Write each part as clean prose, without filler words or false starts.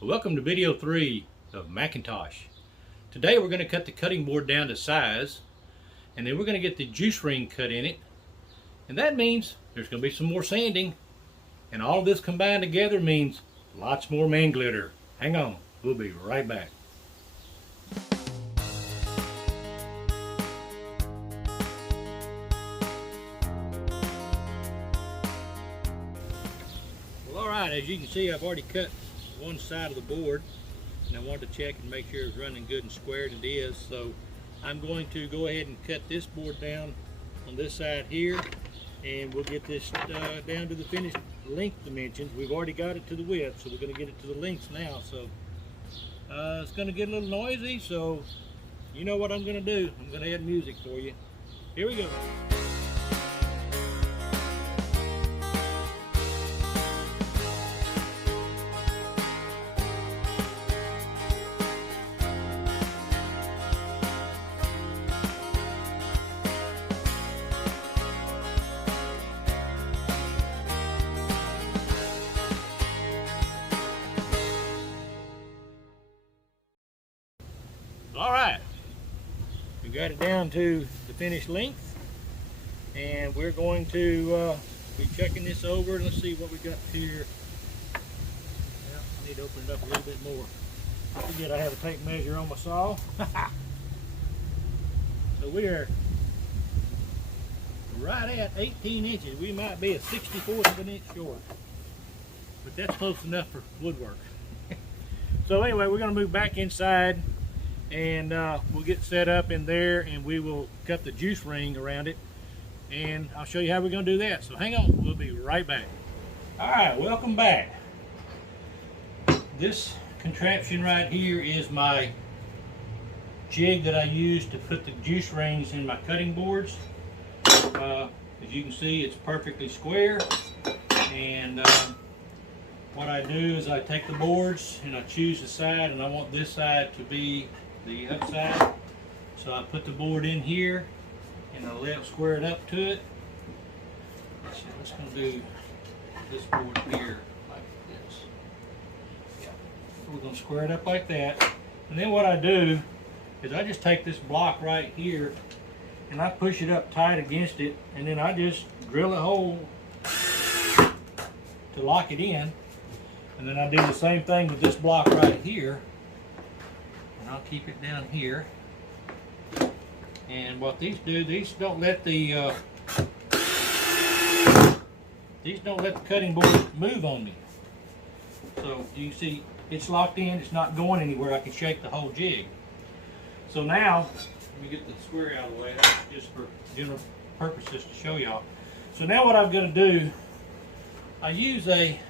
Welcome to video 3 of McIntosh. Today we're going to cut the cutting board down to size, and then we're going to get the juice ring cut in it, and that means there's going to be some more sanding, and all of this combined together means lots more man glitter. Hang on, we'll be right back. Well, alright, as you can see, I've already cut one side of the board, and I wanted to check and make sure it's running good and square, and it is. So I'm going to go ahead and cut this board down on this side here, and we'll get this down to the finished length dimensions. We've already got it to the width, so we're going to get it to the lengths now. So it's going to get a little noisy, so you know what I'm going to do. I'm going to add music for you. Here we go. All right, we got it down to the finished length, and we're going to be checking this over. Let's see what we got here. Well, I need to open it up a little bit more. I forget I have a tape measure on my saw. So we are right at 18 inches. We might be a 64th of an inch short, but that's close enough for woodwork. So anyway, we're going to move back inside, and we'll get set up in there, and we will cut the juice ring around it, and I'll show you how we're going to do that. So hang on, we'll be right back. All right, welcome back. This contraption right here is my jig that I use to put the juice rings in my cutting boards. As you can see, it's perfectly square, and what I do is I take the boards and I choose the side, and I want this side to be the upside. So I put the board in here and I left square it up to it. So let's going to do this board here like this. Yeah. So we're going to square it up like that. And then what I do is I just take this block right here and I push it up tight against it, and then I just drill a hole to lock it in. And then I do the same thing with this block right here. I'll keep it down here. And what these do, these don't let the cutting board move on me. So you see, it's locked in, it's not going anywhere. I can shake the whole jig. So now, let me get the square out of the way. That's just for general purposes to show y'all. So now what I'm going to do, I use a,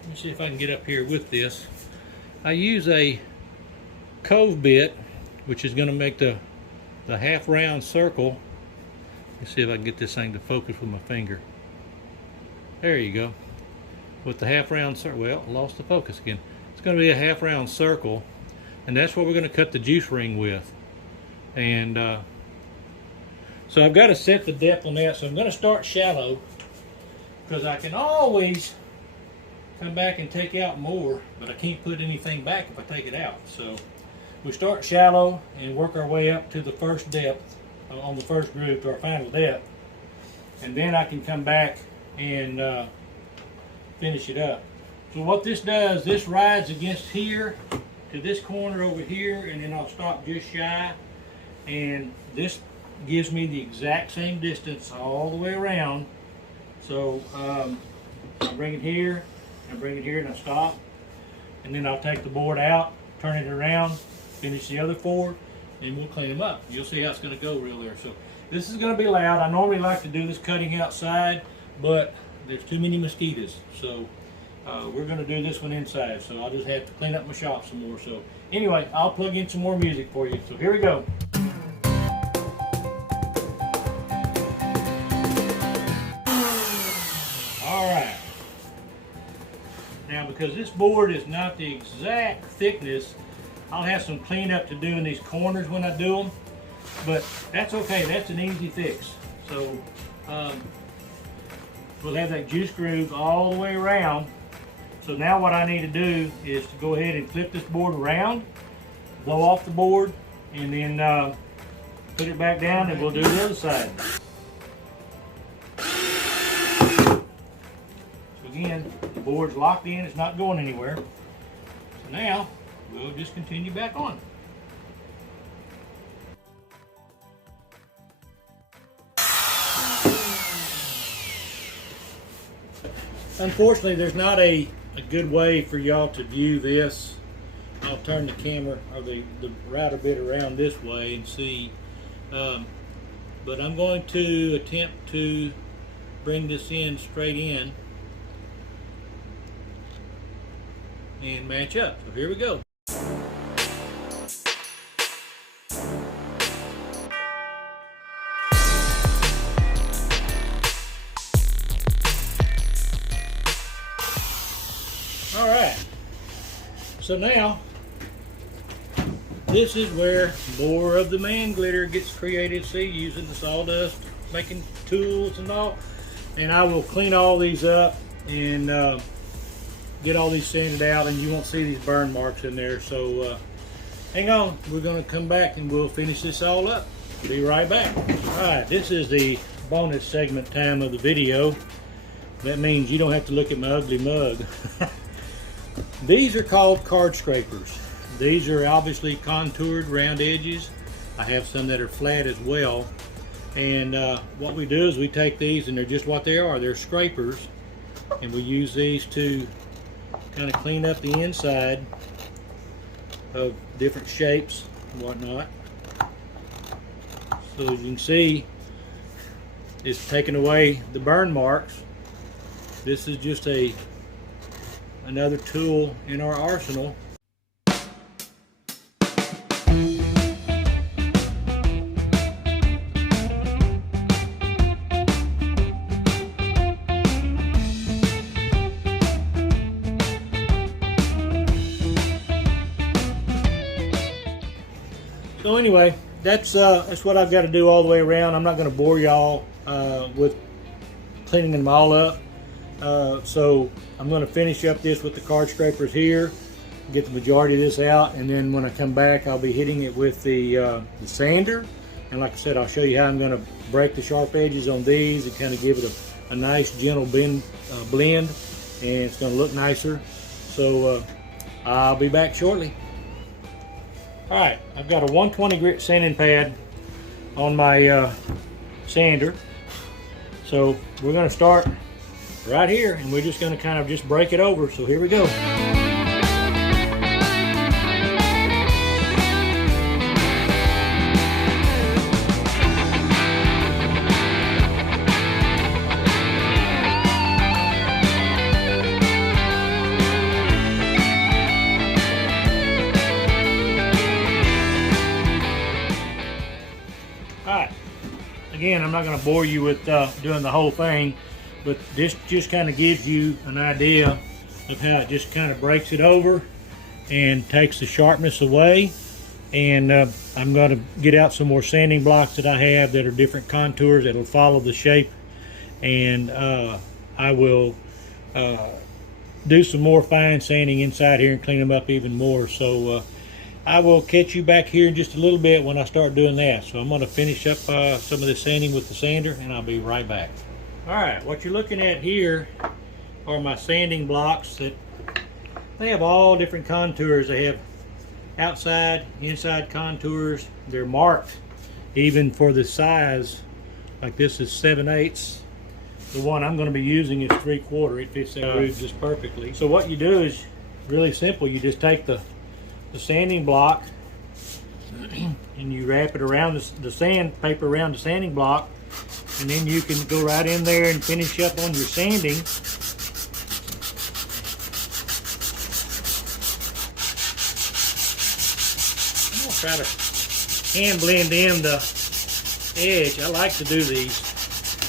let me see if I can get up here with this. I use a cove bit, which is going to make the half round circle. Let's see if I can get this thing to focus with my finger. There you go. With the half round circle, well, I lost the focus again. It's going to be a half round circle, and that's what we're going to cut the juice ring with. And so I've got to set the depth on that. So I'm going to start shallow, because I can always come back and take out more, but I can't put anything back if I take it out. So we start shallow and work our way up to the first depth on the first groove, to our final depth, and then I can come back and finish it up. So what this does, this rides against here to this corner over here, and then I'll stop just shy, and this gives me the exact same distance all the way around. So I bring it here, and bring it here, and I stop, and then I'll take the board out, turn it around, finish the other four, and we'll clean them up. You'll see how it's going to go real there. So this is going to be loud. I normally like to do this cutting outside, but there's too many mosquitoes, so we're going to do this one inside. So I'll just have to clean up my shop some more. So anyway, I'll plug in some more music for you. So here we go. All right. Now, because this board is not the exact thickness, I'll have some cleanup to do in these corners when I do them, but that's okay. That's an easy fix. So we'll have that juice groove all the way around, So now what I need to do is to go ahead and flip this board around, blow off the board, and then put it back down, and we'll do the other side. So again, the board's locked in, it's not going anywhere. So now we'll just continue back on. Unfortunately, there's not a good way for y'all to view this. I'll turn the camera or the router bit around this way and see. But I'm going to attempt to bring this in straight in and match up. So here we go. Alright, so now this is where more of the man glitter gets created. See, using the sawdust, making tools and all. And I will clean all these up and get all these sanded out, and you won't see these burn marks in there. So hang on, we're going to come back and we'll finish this all up. Be right back. Alright, this is the bonus segment time of the video. That means you don't have to look at my ugly mug. These are called card scrapers. These are obviously contoured round edges. I have some that are flat as well. And what we do is we take these, and they're just what they are. They're scrapers. And we use these to kind of clean up the inside of different shapes and whatnot. So as you can see, it's taking away the burn marks. This is just another tool in our arsenal. So anyway, that's what I've got to do all the way around. I'm not going to bore y'all with cleaning them all up. So I'm going to finish up this with the card scrapers here, get the majority of this out, and then when I come back I'll be hitting it with the sander. And like I said, I'll show you how I'm going to break the sharp edges on these and kind of give it a nice gentle blend, and it's going to look nicer. So I'll be back shortly. Alright, I've got a 120 grit sanding pad on my sander. So we're going to start right here, and we're just going to kind of just break it over. So here we go. Alright, again, I'm not going to bore you with doing the whole thing, but this just kind of gives you an idea of how it just kind of breaks it over and takes the sharpness away. And I'm going to get out some more sanding blocks that I have that are different contours that will follow the shape, and I will do some more fine sanding inside here and clean them up even more. So I will catch you back here in just a little bit when I start doing that. So I'm going to finish up some of the sanding with the sander, and I'll be right back. Alright, what you're looking at here are my sanding blocks that they have all different contours. They have outside, inside contours. They're marked even for the size. Like this is 7/8. The one I'm going to be using is 3/4. It fits that groove just perfectly. So what you do is really simple. You just take the sanding block and you wrap it around the sandpaper around the sanding block, and then you can go right in there and finish up on your sanding. I'm going to try to hand blend in the edge. I like to do these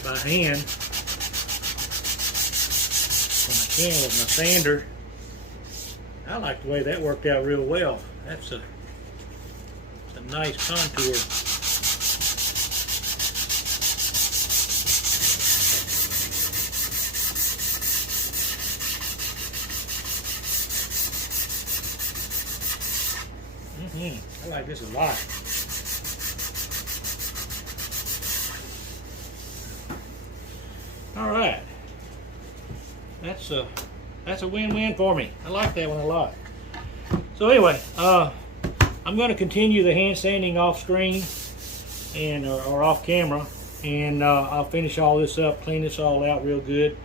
by hand when I can with my sander. I like the way that worked out real well. That's a nice contour. I like this a lot. All right, that's a win-win for me. I like that one a lot. So anyway, I'm going to continue the hand sanding off screen and or off camera, and I'll finish all this up, clean this all out real good,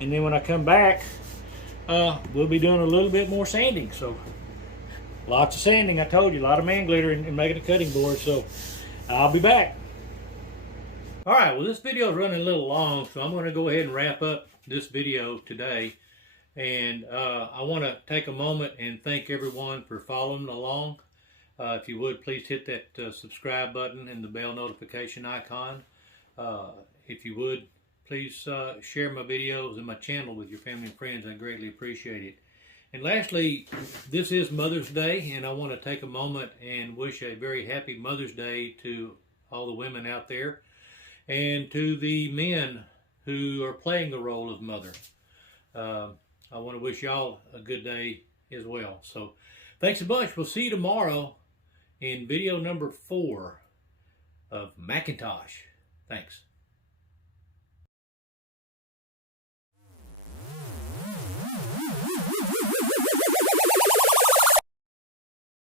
and then when I come back, we'll be doing a little bit more sanding. So lots of sanding, I told you, a lot of man glitter and making a cutting board. So I'll be back. All right, well, this video is running a little long, so I'm going to go ahead and wrap up this video today. And I want to take a moment and thank everyone for following along. If you would, please hit that subscribe button and the bell notification icon. If you would, please share my videos and my channel with your family and friends. I greatly appreciate it. And lastly, this is Mother's Day, and I want to take a moment and wish a very happy Mother's Day to all the women out there, and to the men who are playing the role of mother. I want to wish y'all a good day as well. So thanks a bunch. We'll see you tomorrow in video number 4 of McIntosh. Thanks.